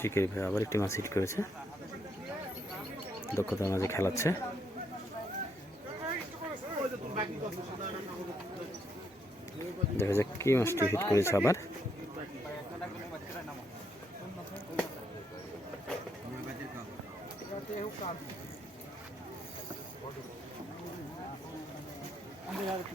শিকারি ভাই আবার একটি মাছ হিট করেছে। দক্ষতার মাঝে খেলাচ্ছে। দেখা যাক কি মাছটি হিট করেছে আবার। এখানে আরেকটা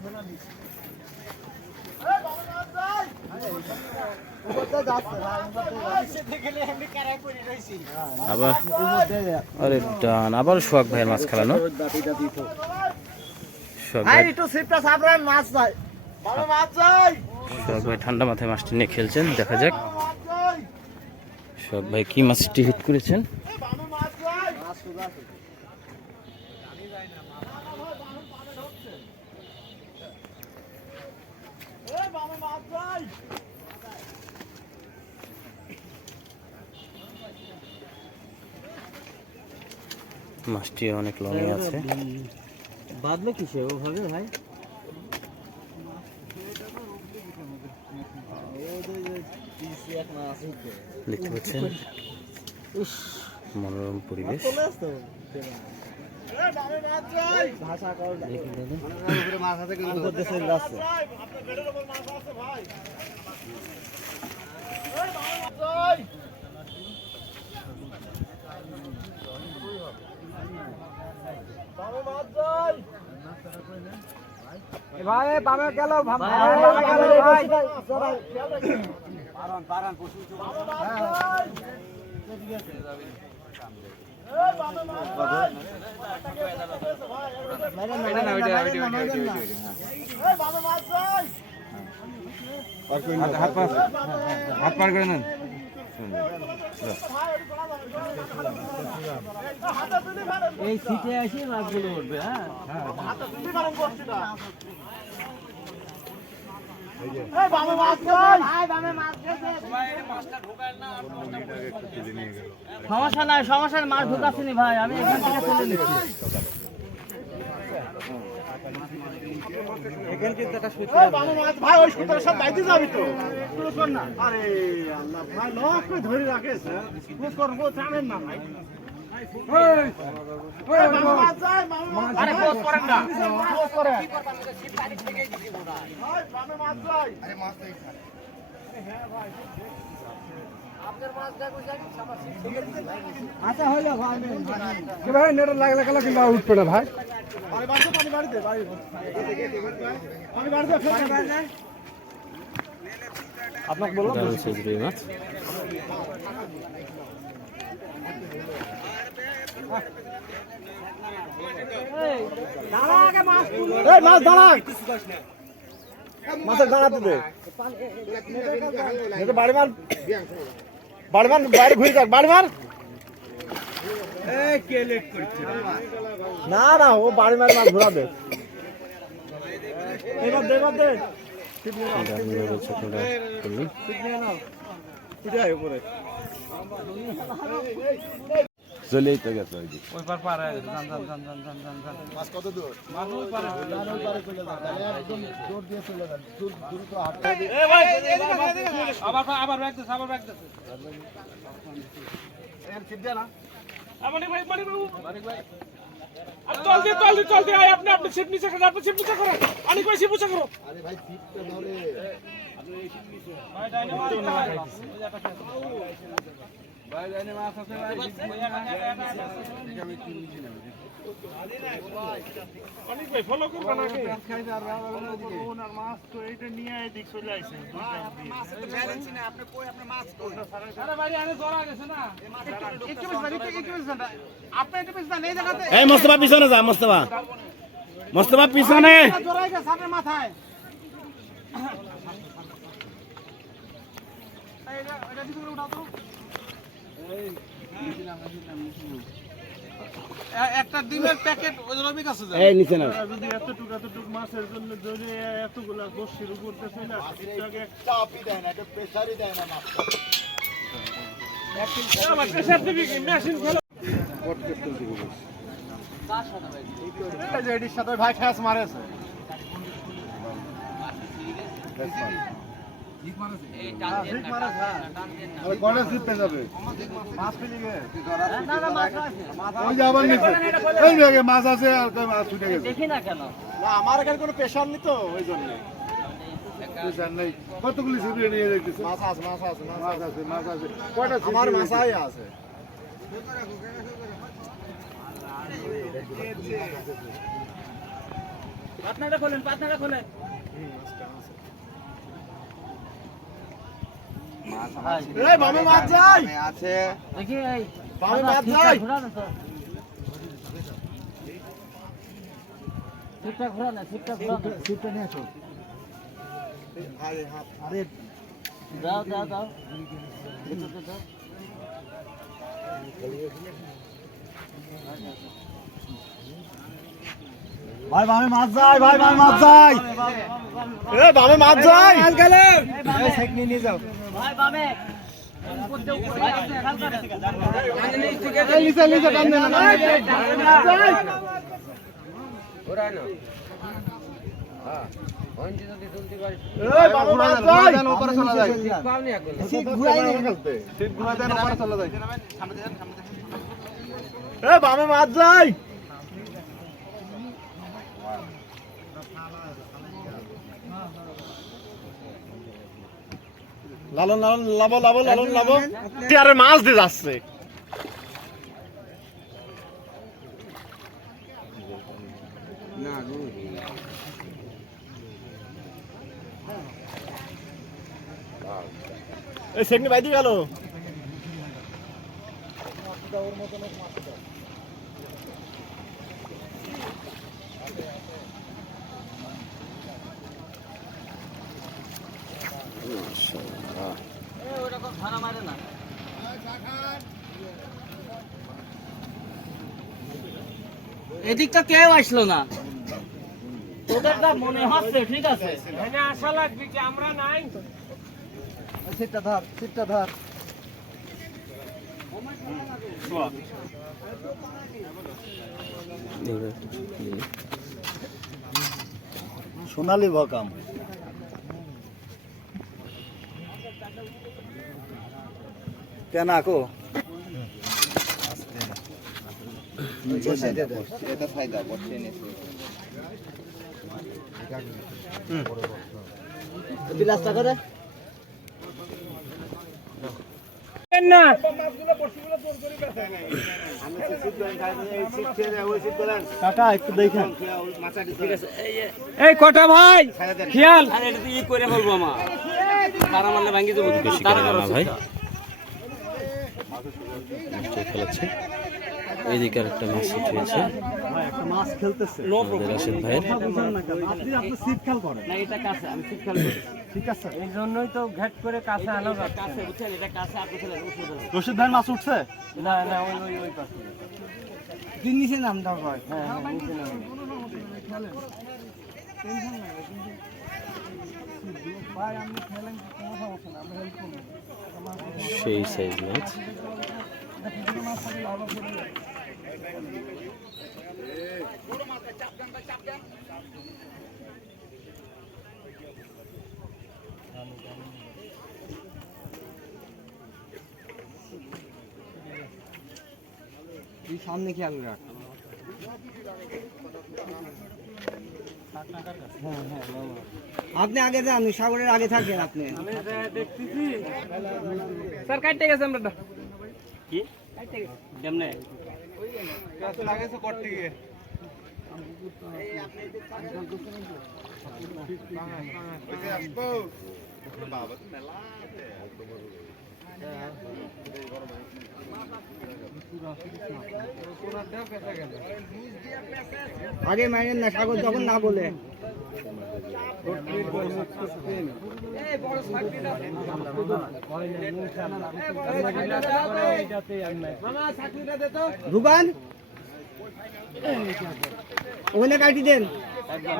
আবার? আরে ডান আবার সোহাগ ভাইয়ের মাছ খেলানো সোহাগ ভাই ঠান্ডা মাথায় মাছটি নিয়ে খেলছেন দেখা যাক। সোহাগ ভাই কি মাছটি হিট করেছেন? চাই। মাছটি অনেক লঙে আছে। বাদলো কিসে ওভাবে ভাই? দেখতে পাচ্ছেন মনোরম পরিবেশ। ভাষা কর মাছ আছে কিন্তু দেশের যাচ্ছে আপনার পেটের উপর মাছ আছে ভাই ভাই বামে গেল ভাই পারান পারান পশু হাত পার করে নেন এই সিটে আসি মাছগুলো উঠবে হ্যাঁ? সমস্যা নাই সমস্যা নাই, মাছ ঢুকাচ্ছিনি ভাই আমি এখান থেকে চলে নিচ্ছি। ভাই ওই সুতরাং সব দায়িত্ব যাবি তো। কর না। আরে আল্লাহ ভাই লক করে ধরে রাখিস ক্লোজ কর ও থামেন না ভাই। আরে ক্লোজ করেন না। ক্লোজ করেন। ভাই। মাছ মাছ আচ্ছা হইল ভাই ভাই নেট লাগলে গেল কিন্তু উঠবে না ভাই। পানি বাড়ছে পানি বাড়িতে বাড়ি পানি বাড়ছে পানি বাড়ছে আপনাকে বলো। দারুণ সাইজ রুই মাছ। এই মাছ দাঁড়া মাছের দাঁড়াতে দে বাড়ি মার। বাড়ি মার বাইরে ঘুরে যাক বাড়ি মার না না ও বাড়ি মার মাছ ঘোরাবে। এবার দে এবার দে। ছোটটা করলেন চলেই তো গেছে ওই দিক চলতে চলতে চলতে আয় আপনি আপনি সিট নিচে করেন আপনি সিট নিচে করেন। অনেক বেশি বুঝে করো। অনেক ভাই ফলো করবেন নাকি মাছ তো এইটা নিয়ে এদিক চলে আইছে আরে ভাই। আরে ধরা গেছে না একটু বেশি একটু একটু বেশি আপনি একটু বেশি এই জায়গাতে এই মোস্তফা পিছনে যা, মোস্তফা। মোস্তফা পিছনে। মাথায় এটা একটা ডিমের প্যাকেট ওই জন্য আমি এই নিচে না যদি এতটুকু এতটুকু মাছের জন্য যদি এতগুলা গোশ শুরু করতেছে না এটাকে এই যে এটির সাথে ভাই খ্যাস মারেছে ঠিক মারেছে, হ্যাঁ। কটা জিততে যাবে মাছ পেলে গে। ওই যে আবার নিচে এই জায়গায় মাছ আছে? আর মাছ ছুটে গেছে। না আমার এখানে কোনো প্রেশার নেই তো ওই জন্য। কতগুলি ছুটে নিয়ে দেখতেছে মাছ আছে মাছ আছে মাছ মাছ আছে মাছ আছে। কয়টা আমার মাছাই আছে। পাতনাটা খোলেন পাতনাটা খোলেন এই বামে মাছ যাই আছে। দেখি এই বামে মাছ যাই। ছিপটা ঘোরা না ছিপটা ঘোরা না ছিপটা নিয়ে আসো। আরে দাও দাও দাও দাও। ভাই বামে মাছ যাই ভাই বামে মাছ যাই। এ বামে মাছ যাই। মাছ গেলে। এই নিয়ে যাও। বামে। উপরে উপরে লালন লালন লাবো লাবো লালন লাবো। টিয়ারে মাছ দিয়ে যাচ্ছে। এই সেকনি বাইদি গেল। ওরকম ভাড়া মারে না এদিকটা কেউ আসলো না। তোদেরটা মনে হচ্ছে ঠিক আছে? আশা লাগবে কি? আমরা নাই সিটটা ধর সিটটা ধর। সোনালি ভকাম কেন আকো বিলাস টাকা দে কাকা একটু দেখেন। এই কটা ভাই? খেয়াল? আরে এটা ই করে বলব মা তারা মারলে ভাঙ্গি দেবো বেশি করে ভাই। মাছটা খেলাচ্ছে এইদিকে একটা মাছ ছিট হয়েছে। একটা মাছ খেলতেছে আমাদের রাশেদ ভাইয়ের। আপনি আপনি সিট খেল করেন না এটা কাছে আমি ঠিক খেয়াল করি ঠিক আছে এই জন্যই তো ঘাট করে কাছে আলো কাছে বুঝছেন এটা কাছে আপনি খেলেন রশিদ ভাই মাছ উঠছে? না না ওই ওই ওই পাশে। তিন নিচে নাম দাও ভাই হ্যাঁ হ্যাঁ নিচে নামো। সেই সাইজ মাছ সামনে কি আলু রাখ? আপনি আগে যান সাগরের আগে থাকেন আপনি। স্যার কাটতে গেছে আমরা কি? কেমনে আগে মাইনেন না সাগর যখন না বলে। ভুবান ওখানে কাটি দেন। আচ্ছা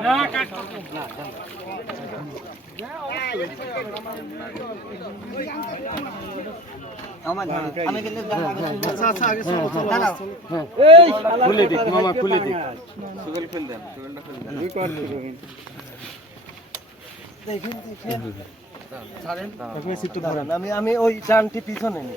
আচ্ছা আমি আমি ওই জানটি পিছনে নি